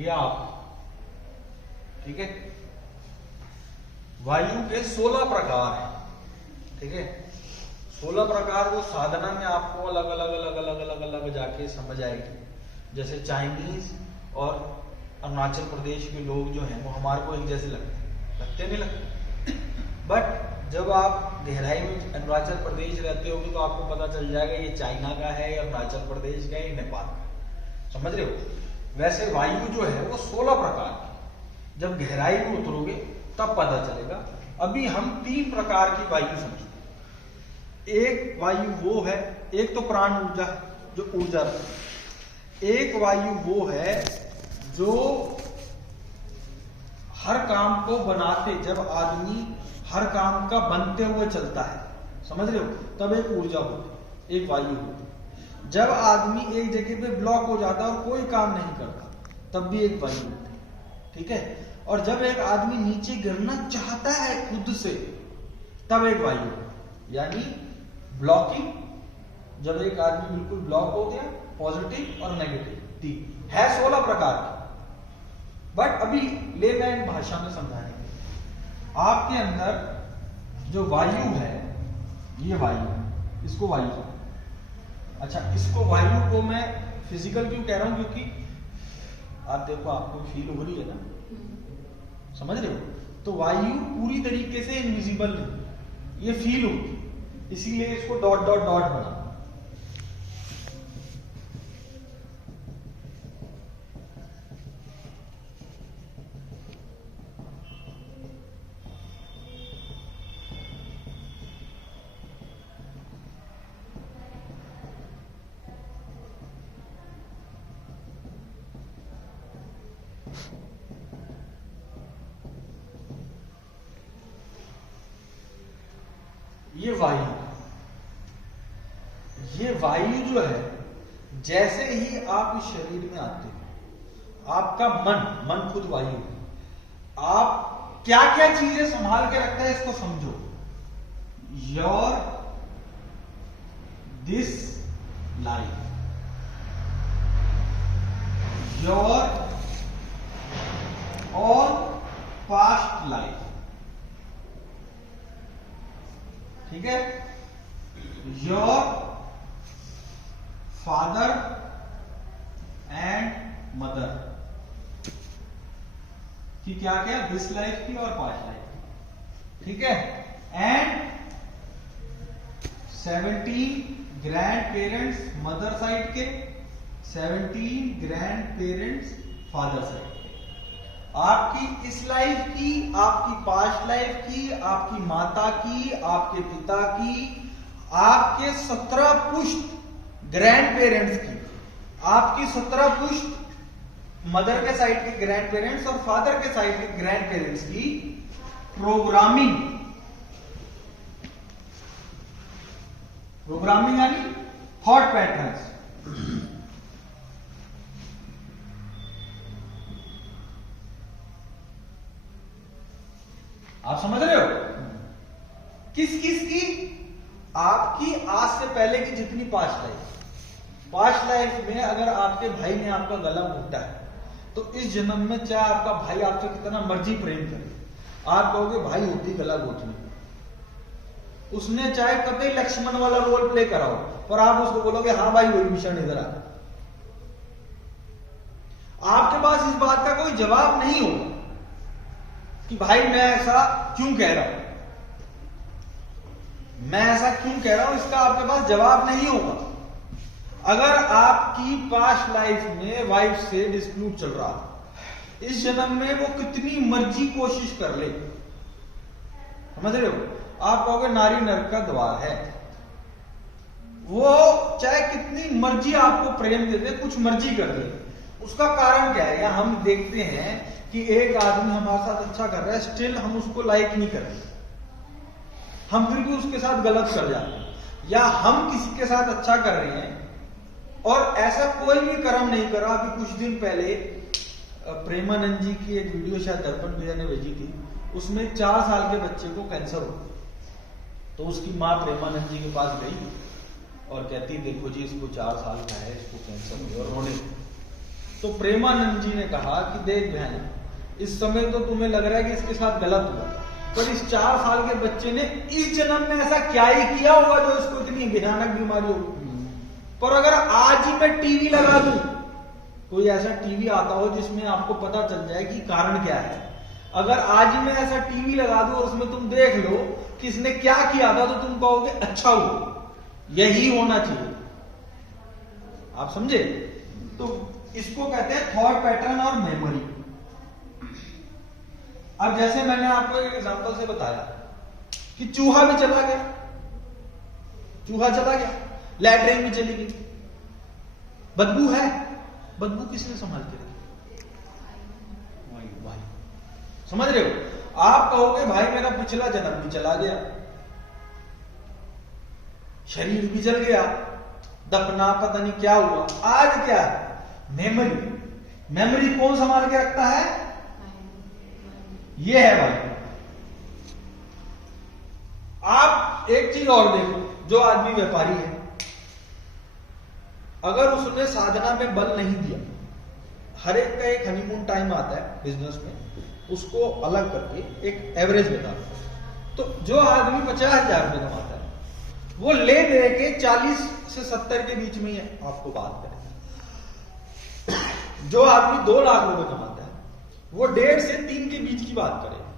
ये आप, ठीक है। वायु के 16 प्रकार हैं, ठीक है। 16 प्रकार वो साधना में आपको अलग अलग जाके समझ आएगी। जैसे चाइनीज और अरुणाचल प्रदेश के लोग जो हैं वो हमारे को एक जैसे लगते नहीं लगते, बट जब आप गहराई में अरुणाचल प्रदेश रहते होगे तो आपको पता चल जाएगा ये चाइना का है या अरुणाचल प्रदेश का है, नेपाल का, समझ रहे हो। वैसे वायु जो है वो 16 प्रकार की, जब गहराई में उतरोगे तब पता चलेगा। अभी हम 3 प्रकार की वायु समझते हैं। एक वायु वो है, एक तो प्राण ऊर्जा जो ऊर्जा रखती है, एक वायु वो है जो हर काम को बनाते, जब आदमी हर काम का बनते हुए चलता है, समझ रहे हो, तब एक ऊर्जा होती, एक वायु होती। जब आदमी एक जगह पे ब्लॉक हो जाता है और कोई काम नहीं करता, तब भी एक वायु होती, ठीक है। और जब एक आदमी नीचे गिरना चाहता है खुद से, तब एक वायु होती। यानी ब्लॉकिंग, जब एक आदमी बिल्कुल ब्लॉक हो गया, पॉजिटिव और नेगेटिव है 16 प्रकार की। बट अभी लेमैन भाषा में समझाने के लिए, आपके अंदर जो वायु है, ये वायु, इसको वायु है। अच्छा, इसको वायु को मैं फिजिकल क्यों कह रहा हूं, क्योंकि आप देखो आपको फील हो रही है ना, समझ रहे हो। तो वायु पूरी तरीके से इनविजिबल नहीं, ये फील होती, इसीलिए इसको डॉट डॉट डॉट बना। ये वायु जो है, जैसे ही आप इस शरीर में आते हो, आपका मन खुद वायु है। आप क्या क्या चीजें संभाल के रखता है इसको समझो। Your this life, your all past life, ठीक है। योर फादर एंड मदर की क्या क्या, दिस लाइफ की और पास्ट लाइफ की, ठीक है। And 17 grand parents mother side के, 17 ग्रैंड पेरेंट्स फादर साइड के। आपकी इस लाइफ की, आपकी पास्ट लाइफ की, आपकी माता की, आपके पिता की, आपके 17 पुश्त ग्रैंड पेरेंट्स की, आपकी 17 पुश्त मदर के साइड के ग्रैंड पेरेंट्स और फादर के साइड के ग्रैंड पेरेंट्स की प्रोग्रामिंग यानी थॉट पैटर्न्स। आप समझ रहे हो, किस किस की, आपकी आज से पहले की जितनी पास्ट लाइफ में अगर आपके भाई ने आपका गला घोटा है, तो इस जन्म में चाहे आपका भाई आपसे कितना मर्जी प्रेम करे, आप कहोगे भाई होती गला घोटनी। उसने चाहे कभी लक्ष्मण वाला रोल प्ले कराओ, पर आप उसको बोलोगे हाँ भाई वही मिशन इधर आ। आपके पास इस बात का कोई जवाब नहीं होगा कि भाई मैं ऐसा क्यों कह रहा हूं, इसका आपके पास जवाब नहीं होगा। अगर आपकी पास्ट लाइफ में वाइफ से डिस्प्यूट चल रहा है, इस जन्म में वो कितनी मर्जी कोशिश कर ले, समझ रहे हो, आप कहोगे नारी नरक का द्वार है। वो चाहे कितनी मर्जी आपको प्रेम दे दे, कुछ मर्जी कर दे, उसका कारण क्या है। या हम देखते हैं कि एक आदमी हमारे साथ अच्छा कर रहा है, स्टिल हम उसको लाइक नहीं कर रहे, हम फिर भी उसके साथ गलत कर जाते हैं। या हम किसी के साथ अच्छा कर रहे हैं और ऐसा कोई भी कर्म नहीं करा। अभी कुछ दिन पहले प्रेमानंद जी की एक वीडियो शायद दर्पण भैया ने भेजी थी, उसमें 4 साल के बच्चे को कैंसर हो, तो उसकी माँ प्रेमानंद जी के पास गई और कहती देखो जी इसको 4 साल का है, इसको कैंसर हो, और रोने। तो प्रेमानंद जी ने कहा कि देख बहन, इस समय तो तुम्हें लग रहा है कि इसके साथ गलत हुआ, पर इस 4 साल के बच्चे ने इस जन्म में ऐसा क्या ही किया होगा जो इसको इतनी भयानक बीमारी होगी। पर अगर आज ही मैं टीवी लगा दूं, कोई ऐसा टीवी आता हो जिसमें आपको पता चल जाए कि कारण क्या है, अगर आज ही मैं ऐसा टीवी लगा दूं और उसमें तुम देख लो कि इसने क्या किया था, तो तुम कहोगे अच्छा हुआ, यही होना चाहिए। आप समझे? तो इसको कहते हैं थॉट पैटर्न और मेमोरी। अब जैसे मैंने आपको एक एग्जांपल से बताया कि चूहा भी चला गया, चूहा चला गया, लैट्रिन भी चली गई, बदबू है, बदबू किसने संभाल के रखी? भाई, समझ रहे हो? आप कहोगे भाई मेरा पिछला जन्म भी चला गया, शरीर भी जल गया, दफना पता नहीं क्या हुआ, आज क्या है? मेमोरी। मेमोरी कौन संभाल के रखता है? ये है भाई। आप एक चीज और देखो, जो आदमी व्यापारी है, अगर उसने साधना में बल नहीं दिया, हर एक का एक हनीमून टाइम आता है बिजनेस में, उसको अलग करके एक एवरेज बता दो। तो जो आदमी 50,000 रुपए कमाता है, वो ले दे के 40 से 70 के बीच में ही आपको बात करेगा। जो आदमी 2 लाख रुपए कमाता है, वो 1.5 से 3 के बीच की बात करेगा।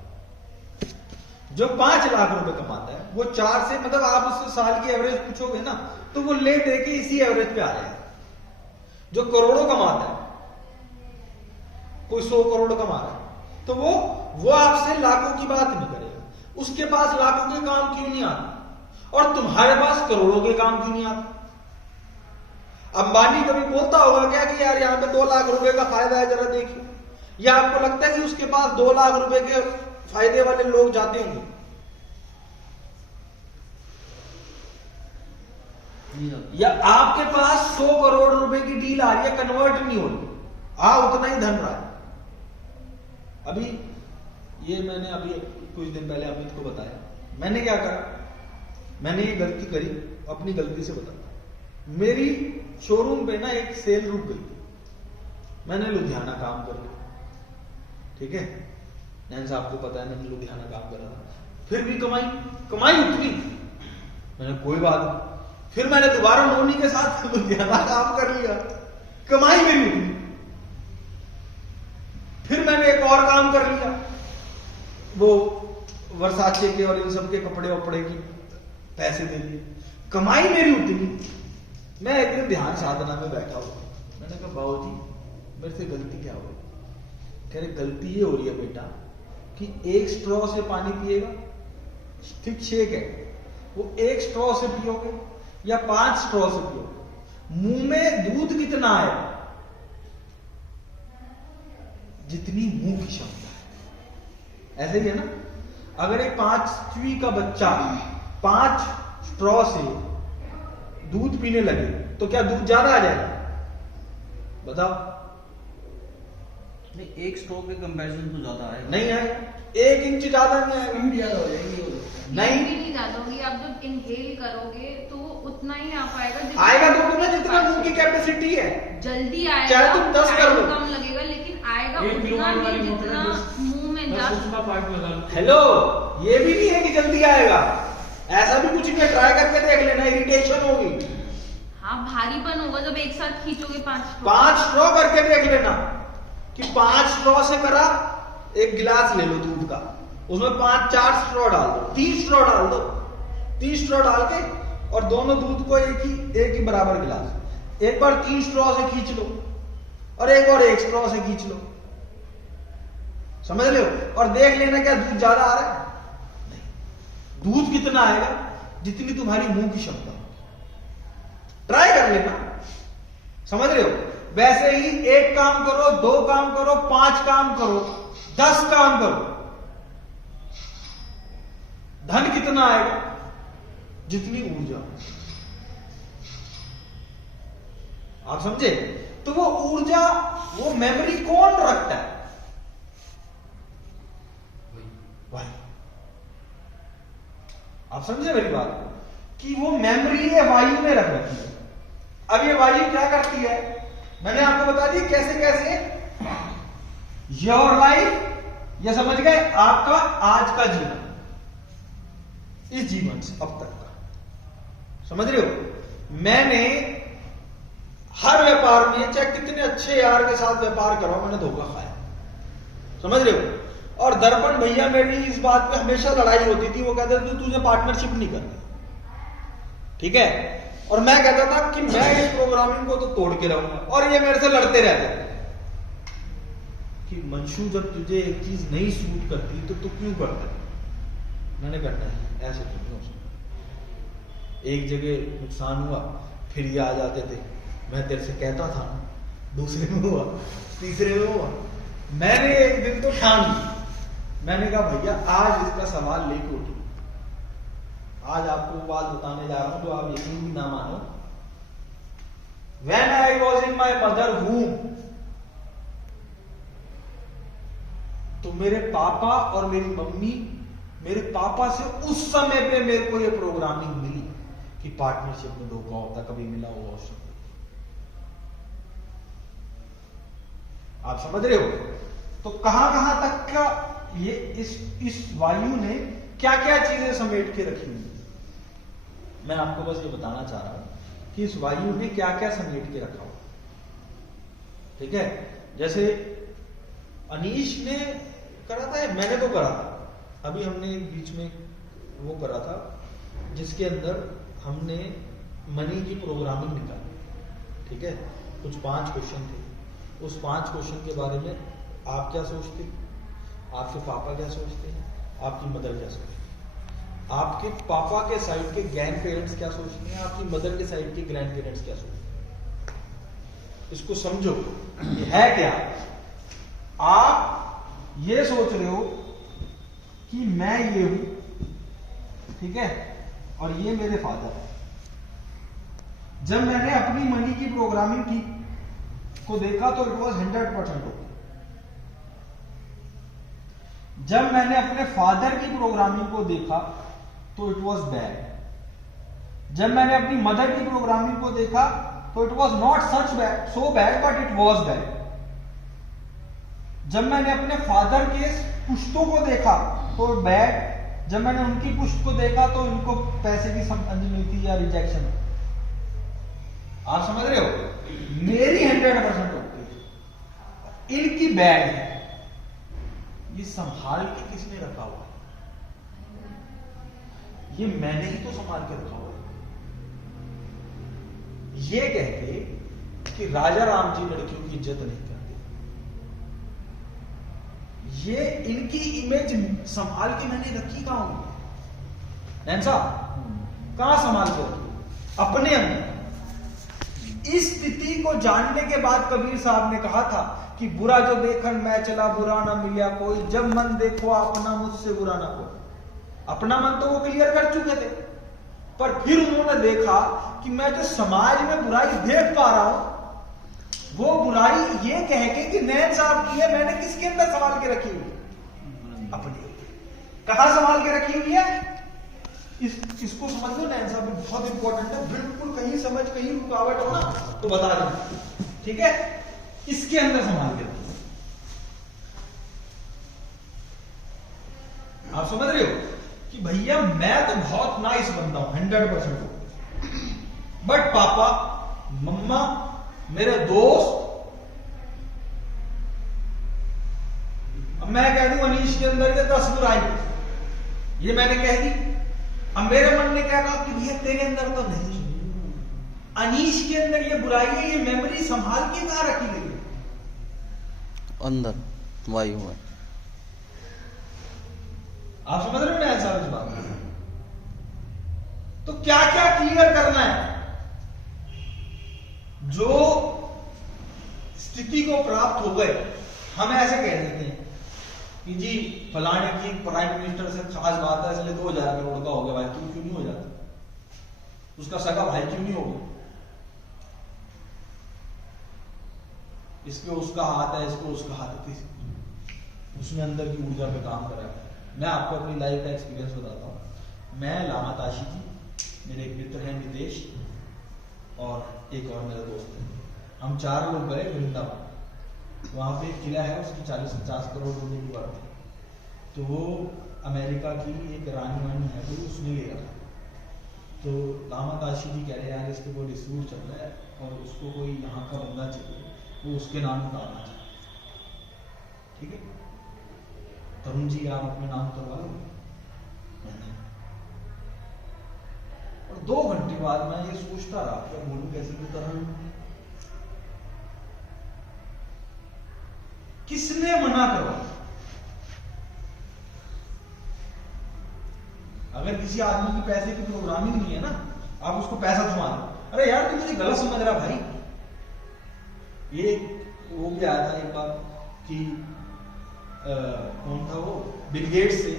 जो 5 लाख रुपए कमाता है, वो 4 से, मतलब आप उससे साल की एवरेज पूछोगे ना, तो वो ले दे के इसी एवरेज पे आ रहे हैं। जो करोड़ों कमाता है, कोई 100 करोड़ कमा रहा है, तो वो आपसे लाखों की बात नहीं करेगा। उसके पास लाखों के काम क्यों नहीं आते, और तुम्हारे पास करोड़ों के काम क्यों नहीं आते? अंबानी कभी बोलता होगा क्या कि यार यहां पे 2 लाख रुपए का फायदा है, जरा देखिए? या आपको लगता है कि उसके पास 2 लाख रुपए के फायदे वाले लोग जाते होंगे? या आपके पास 100 करोड़ रुपए की डील आ रही है, कन्वर्ट नहीं हो रही, उतना ही धन रहा है। अभी ये मैंने अभी कुछ दिन पहले अमित को बताया, मैंने क्या करा, मैंने ये गलती करी, अपनी गलती से बताता। मेरी शोरूम पे ना एक सेल रुक गई, मैंने लुधियाना काम कर लिया, ठीक है, नैन साहब को पता है मैंने लुधियाना काम कर रहा था, फिर भी कमाई उतनी, मैंने कोई बात नहीं। फिर मैंने दोबारा मोनी के साथ लुधियाना काम कर लिया, कमाई मेरी उतनी। फिर मैंने एक और काम कर लिया, वो वर्साचे के और इन सब के कपड़े वपड़े की पैसे दे दिए, कमाई मेरी उतनी। मैं एक दिन ध्यान साधना में बैठा हुआ, मैंने कहा बाबूजी मेरे से गलती क्या हो गई? कह रहे गलती ये हो रही है बेटा कि एक स्ट्रॉ से पानी पिएगा, ठीक शेक है, वो एक स्ट्रॉ से पियोगे या 5 स्ट्रॉ से पियोगे, मुंह में दूध कितना आएगा? जितनी मुंह की क्षमता है। ऐसे ही है ना, अगर एक 5वीं का बच्चा 5 स्ट्रॉ से दूध पीने लगे तो क्या दूध ज्यादा आ जाएगा? बताओ। नहीं, एक स्ट्रॉ के कंपैरिजन तो ज्यादा आएगा। नहीं आएगा, 1 इंच ज्यादा नहीं आएगा, ज्यादा हो जाएगी। नहीं ज्यादा होगी। आप जब इनहेल करोगे तो उतना ही आ पाएगा, आएगा तो तुम्हें जितना मुंह की कैपेसिटी है, जल्दी आएगा, चाहे तुम 10 कर लो, कम लगेगा, लेकिन आएगा उतना ही जितना मुंह में जा। हेलो, ये भी नहीं है कि जल्दी आएगा, ऐसा भी कुछ नहीं, ट्राई करके देख लेना, इरिटेशन होगी। हाँ, भारीपन होगा जब एक साथ खींचोगे 5 स्ट्रॉ करके देख लेना कि 5 स्ट्रॉ से करा, एक गिलास ले लो दूध का, उसमें 4 स्ट्रॉ डाल दो, 3 स्ट्रॉ डाल दो, 3 स्ट्रॉ डाल के और दोनों दूध को एक ही बराबर गिलास, एक बार 3 स्ट्रॉ से खींच लो और एक स्ट्रॉ से खींच लो, समझ रहे हो? और देख लेना क्या दूध ज्यादा आ रहा है? नहीं, दूध कितना आएगा? जितनी तुम्हारी मुंह की क्षमता, ट्राई कर लेना, समझ रहे हो? वैसे ही 1 काम करो, 2 काम करो, 5 काम करो, 10 काम करो, धन कितना आएगा? जितनी ऊर्जा। आप समझे? तो वो ऊर्जा, वो मेमोरी कौन रखता है? भाई, आप समझे मेरी बात कि वो मेमोरी है वायु ने रख रखी है। अब ये वायु क्या करती है? मैंने आपको बता दिया कैसे कैसे योर लाइफ, ये समझ गए, आपका आज का जीवन, इस जीवन से अब तक का, समझ रहे हो। मैंने हर व्यापार में, चाहे कितने अच्छे यार के साथ व्यापार करो, मैंने धोखा खाया, समझ रहे हो। और दर्पण भैया मेरी इस बात पे हमेशा लड़ाई होती थी, वो कहते थे तुझे पार्टनरशिप नहीं करनी, ठीक है। और मैं कहता था कि मैं इस प्रोग्रामिंग को तो तोड़ के रहूंगा, और ये मेरे से लड़ते रहते थे कि मंशु जब तुझे एक चीज नहीं सूट करती तो तू क्यों करता है। मैंने करना है ऐसे तो नहीं हो सकता। एक जगह नुकसान हुआ, फिर ये आ जाते थे, मैं तेरे से कहता था, दूसरे में हुआ, तीसरे में हुआ। मैंने एक दिन तो ठान ली, मैंने कहा भैया आज इसका सवाल लेके उठो, आज आपको वो बात बताने जा रहा हूं जो आप यकीन भी ना मानो। When I was in my mother womb, तो मेरे पापा और मेरी मम्मी, मेरे पापा से उस समय पे मेरे को ये प्रोग्रामिंग मिली कि पार्टनरशिप में धोखा होता, कभी मिला होगा उस समय। आप समझ रहे हो। तो कहां कहां तक का ये इस वायु ने क्या क्या चीजें समेट के रखी हुई, मैं आपको बस ये बताना चाह रहा हूं कि इस वायु ने क्या क्या समेट के रखा हुआ, ठीक है। जैसे अनीश ने करा था, मैंने तो करा था, अभी हमने बीच में वो करा था जिसके अंदर हमने मनी की प्रोग्रामिंग निकाली, ठीक है। कुछ 5 क्वेश्चन थे, उस 5 क्वेश्चन के बारे में आप क्या सोचते, आपके पापा क्या सोचते हैं, आपकी मदर क्या सोचती है, आपके पापा के साइड के ग्रैंड पेरेंट्स क्या सोचते हैं, आपकी मदर के साइड के ग्रैंड पेरेंट्स क्या सोचते हैं। इसको समझो, ये है क्या। आप ये सोच रहे हो कि मैं ये हूं, ठीक है, और ये मेरे फादर है। जब मैंने अपनी मनी की प्रोग्रामिंग की को देखा तो इट वॉज 100% ओके। जब मैंने अपने फादर की प्रोग्रामिंग को देखा तो इट वॉज बैड। जब मैंने अपनी मदर की प्रोग्रामिंग को देखा तो it was not such bad, so bad, but it was bad. जब मैंने अपने फादर के पुश्तों को देखा तो बैड। जब मैंने उनकी पुश्त को देखा तो इनको पैसे की समझ मिलती या रिजेक्शन। आप समझ रहे हो। मेरी 100% ओके, इनकी बैड है। ये संभाल के किसने रखा हुआ? ये मैंने ही तो संभाल के रखा हुआ। ये कह के कि राजा राम जी लड़कियों की इज्जत नहीं करते, ये इनकी इमेज संभाल के मैंने रखी कहां हुई? नैन्सा कहां संभाल के रखी? अपने अंदर। इस स्थिति को जानने के बाद कबीर साहब ने कहा था कि बुरा जो देखन मैं चला बुरा ना मिला कोई, जब मन देखो अपना मुझसे बुरा ना कोई। अपना मन तो वो क्लियर कर चुके थे, पर फिर उन्होंने देखा कि मैं जो समाज में बुराई देख पा रहा हूं वो बुराई ये कह के कि नैन साहब की है, मैंने किसके अंदर संभाल के रखी हुई? अपने। कहां संभाल के रखी हुई है? इसको समझ लो नैन साहब, बहुत इंपॉर्टेंट है। बिल्कुल कहीं समझ कहीं रुकावट हो ना तो बता दो, ठीक है। इसके अंदर संभाल के रखी। आप समझ रहे हो कि भैया मैं तो बहुत नाइस बंदा हूं, 100%, बट पापा मम्मा मेरे दोस्त, अब मैं कह दूं अनीश के अंदर के 10 बुराई, ये मैंने कह दी। अब मेरे मन ने क्या कहा कि भैया तेरे अंदर तो नहीं, अनीश के अंदर ये बुराई है, ये मेमोरी संभाल के कहां रखी गई है? अंदर वायु में। आप समझ रहे हो ना साहब इस बात? तो क्या क्या क्लियर करना है? जो स्थिति को प्राप्त हो गए, हम ऐसे कह देते हैं कि जी फलाने की प्राइम मिनिस्टर से खास बात है इसलिए 2000 करोड़ का हो गया भाई, क्यों नहीं हो जाता? उसका सगा भाई क्यों नहीं हो गया? इसके उसका हाथ है, इसको उसका हाथ है, उसने अंदर की ऊर्जा पे काम करा है। मैं आपको अपनी लाइफ का एक्सपीरियंस बताता हूं। मैं लामा ताशी जी, मेरे एक मित्र हैं नितेश, और एक और मेरा दोस्त है, हम 4 लोग गए वृंदावन, वहां पे एक किला है, उसकी 40-50 करोड़ रुपए की वर्थ है। तो वो अमेरिका की एक रानी वानी है, तो उसने ले रखा। तो लामा काशी जी कह रहे यार इसके कोई डिस्प्यूट चल रहा है और उसको कोई यहाँ का बंदा चाहिए, वो उसके नाम उतारना चाहिए। ठीक है, तरुण जी आप अपने नाम करवा लो। मैंने और 2 घंटे बाद मैं ये सोचता रहा कि बोलूं कैसे कि तरुण किसने मना करवा। अगर किसी आदमी की पैसे की प्रोग्रामिंग नहीं है ना, आप उसको पैसा थमा दो, अरे यार तू मुझे गलत समझ रहा भाई। ये वो भी आया था एक बार कि कौन था वो, बिल गेट्स से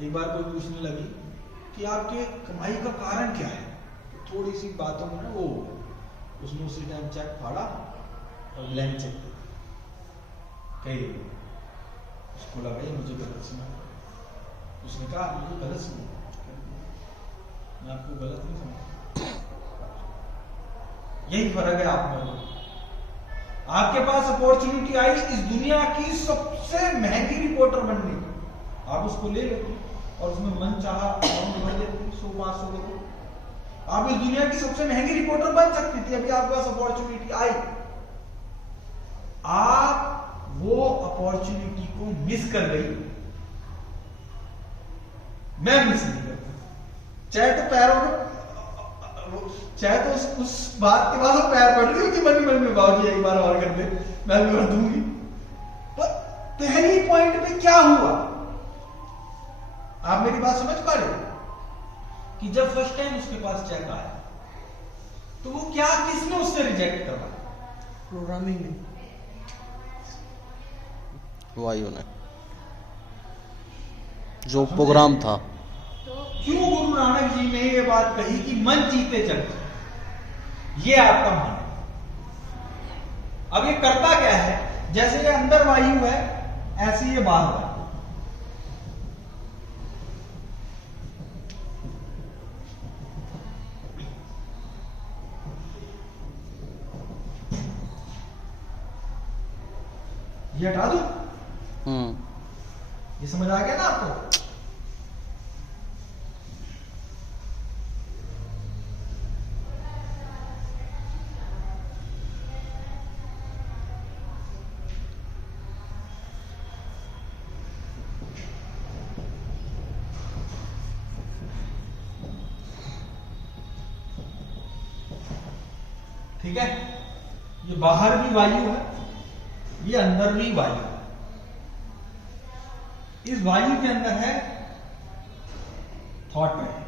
एक बार कोई पूछने लगी कि आपके कमाई का कारण क्या है। तो थोड़ी सी बातों में ना वो उसने उसी टाइम चेक फाड़ा और ब्लैंक चेक कही, उसको लगा ये मुझे गलत समझ। उसने कहा मुझे गलत समझ, मैं आपको गलत नहीं समझ। यही फर्क है आप में। आपके पास अपॉर्चुनिटी आई इस दुनिया की सबसे महंगी रिपोर्टर बनने की, आप उसको ले लेते और उसमें मन चाहा अमाउंट भर देते 100-500 करोड़। आप इस दुनिया की सबसे महंगी रिपोर्टर बन सकती थी, अभी आपके पास अपॉर्चुनिटी आई, आप वो अपॉर्चुनिटी को मिस कर गई। मैं मिस नहीं करता, चाहे तो पैरों में, चाहे तो उस बात के बाद वो पैर पड़ रही हो कि मन में बाबूजी एक बार और कर दे, मैं भी कर दूंगी। पर पहली पॉइंट पे क्या हुआ, आप मेरी बात समझ पा रहे हो कि जब फर्स्ट टाइम उसके पास चेक आया तो वो क्या, किसने उससे रिजेक्ट करवाया? प्रोग्रामिंग में वायु ने, जो प्रोग्राम था। तो क्यों गुरु नानक जी ने ये बात कही कि मन जीते चलते, ये आपका मन है। अब ये करता क्या है, जैसे ये अंदर वायु है ऐसे ये बाहर है। ये हटा दो, ये समझ आ गया ना आपको? ठीक है, ये बाहर भी वायु है, ये अंदर भी वायु है। इस वायु के अंदर है थॉट पैटर्न।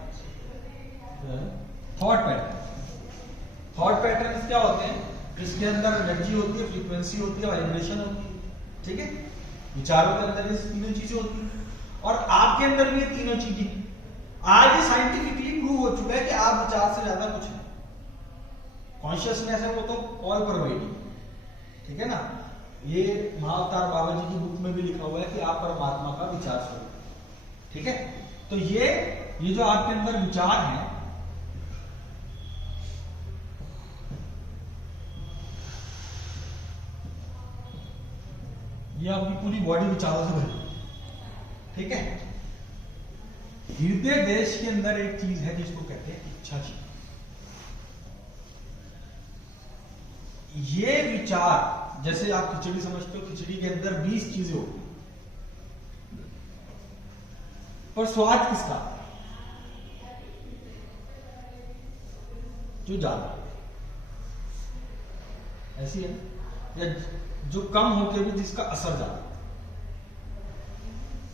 थॉट पैटर्न क्या होते हैं? इसके अंदर एनर्जी होती है, फ्रीक्वेंसी होती है, वाइब्रेशन होती है। ठीक है, विचारों के अंदर ये तीनों चीजें होती हैं और आपके अंदर भी ये तीनों चीजें। आज ये साइंटिफिकली प्रूव हो चुका है कि आप विचार से ज्यादा कुछ नहीं। कॉन्शियसनेस है वो तो ऑल परवाइडिंग, ठीक है ना। ये महाअवतार बाबा जी की बुक में भी लिखा हुआ है कि आप परमात्मा का विचार स्वरूप। ठीक है, तो ये जो आपके अंदर विचार है, ये आपकी पूरी बॉडी विचारों से भरी। ठीक है, हृदय देश के अंदर एक चीज है जिसको कहते हैं इच्छा शक्ति। ये विचार, जैसे आप खिचड़ी समझते हो, खिचड़ी के अंदर 20 चीजें होती हैं, पर स्वाद किसका? जो ज्यादा, ऐसी है, या जो कम होके भी जिसका असर ज्यादा,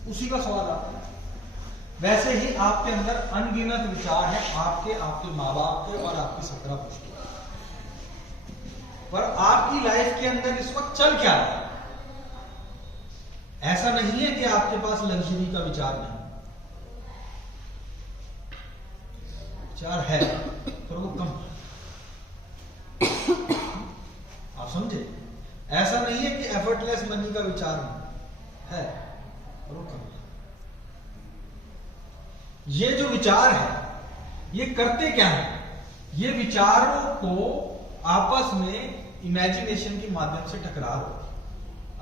उसी का स्वाद आता है। वैसे ही आपके अंदर अनगिनत विचार है, आपके माँ बाप के और आपकी 17 पुश्तों, पर आपकी लाइफ के अंदर इस वक्त चल क्या रहा है? ऐसा नहीं है कि आपके पास लग्जरी का विचार नहीं, विचार है पर वो कम। आप समझे? ऐसा नहीं है कि एफर्टलेस मनी का विचार नहीं है, पर वो कम। ये जो विचार है ये करते क्या है? ये विचारों को आपस में इमेजिनेशन के माध्यम से टकरार होती है।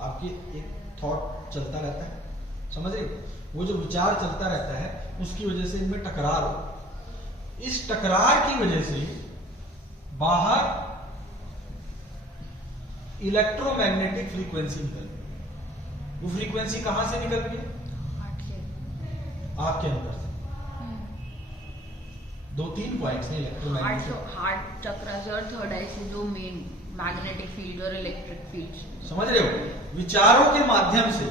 आपके एक थॉट चलता रहता है, समझ रहे हो? वो जो विचार चलता रहता है उसकी वजह से इनमें टकरार हो। इस टकरार की वजह से बाहर इलेक्ट्रोमैग्नेटिक फ्रीक्वेंसी निकलती है। वो फ्रीक्वेंसी कहां से निकलती है? आपके अंदर से। 2-3 पॉइंट्स हैं इलेक्ट्रोमैग्नेटिक। हार्ट चक्र से और थर्ड आई से जो मेन मैग्नेटिक फील्ड और इलेक्ट्रिक फील्ड, समझ रहे हो? विचारों के माध्यम से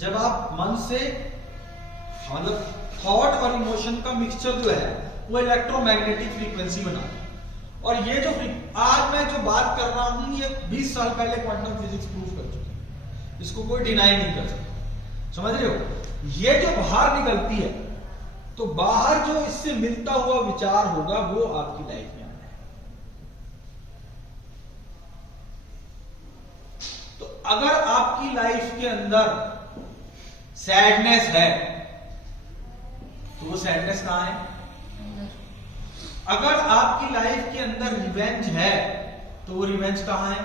जब आप मन से मतलब थॉट और इमोशन का मिक्सचर जो है वो इलेक्ट्रोमैग्नेटिक फ्रीक्वेंसी बनाता है। और ये जो आज मैं जो बात कर रहा हूं ये 20 साल पहले क्वांटम फिजिक्स प्रूव कर चुके हैं, इसको कोई डिनाई नहीं कर सकता। समझ रहे हो? ये जो बाहर निकलती है तो बाहर जो इससे मिलता हुआ विचार होगा वो आपकी लाइफ में आना है। तो अगर आपकी लाइफ के अंदर सैडनेस है तो वो सैडनेस कहां है? अगर आपकी लाइफ के अंदर रिवेंज है तो वो रिवेंज कहां है?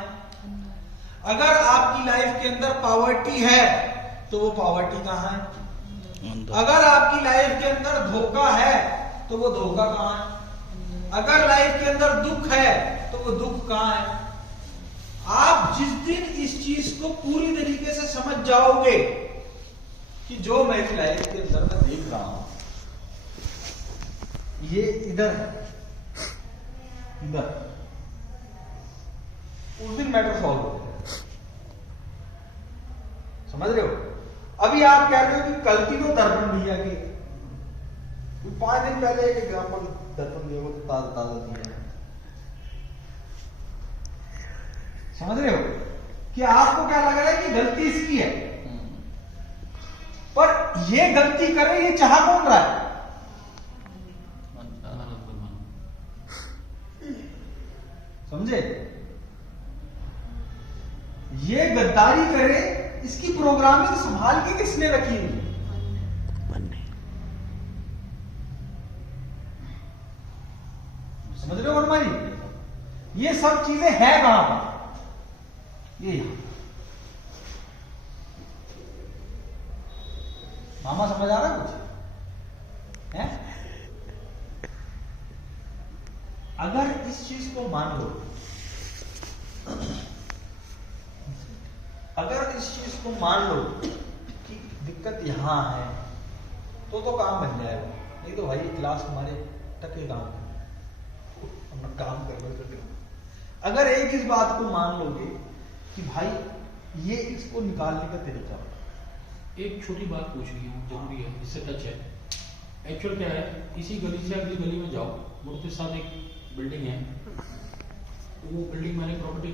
अगर आपकी लाइफ के अंदर पॉवर्टी है तो वो पॉवर्टी कहां है? अगर आपकी लाइफ के अंदर धोखा है तो वो धोखा कहां है? अगर लाइफ के अंदर दुख है तो वो दुख कहां है? आप जिस दिन इस चीज को पूरी तरीके से समझ जाओगे कि जो मेरी लाइफ के अंदर मैं देख रहा हूं ये इधर है, इधर, उस दिन मैटर सॉल्व हो गया। समझ रहे हो? अभी आप कह रहे हो कि गलती तो दर्पण भैया की, 5 दिन पहले एक एग्जाम्पल दर्पण भैया को ताजा दिया है। समझ रहे हो कि आपको क्या लग रहा है कि गलती इसकी है, पर ये गलती करे ये चाह कौन रहा है? समझे? ये गद्दारी करे इसकी प्रोग्रामिंग संभाल के किसने रखी हुई? समझ रहे हो वर्मा जी? ये सब चीजें है कहां पर? ये मामा समझ आ रहा है कुछ है? अगर इस चीज को मान लो, अगर इस चीज को मान लो कि दिक्कत यहां है तो काम बन जाएगा। नहीं तो भाई क्लास हमारे टके काम अपना काम कर। अगर एक इस बात को मान लोगे कि भाई ये इसको निकालने का तरीका, एक छोटी बात पूछनी है, जरूरी है, इससे टच है। एक्चुअल क्या है, इसी गली से अगली गली में जाओ, मुड़ते साथ एक बिल्डिंग है, वो बिल्डिंग मैंने प्रॉपर्टी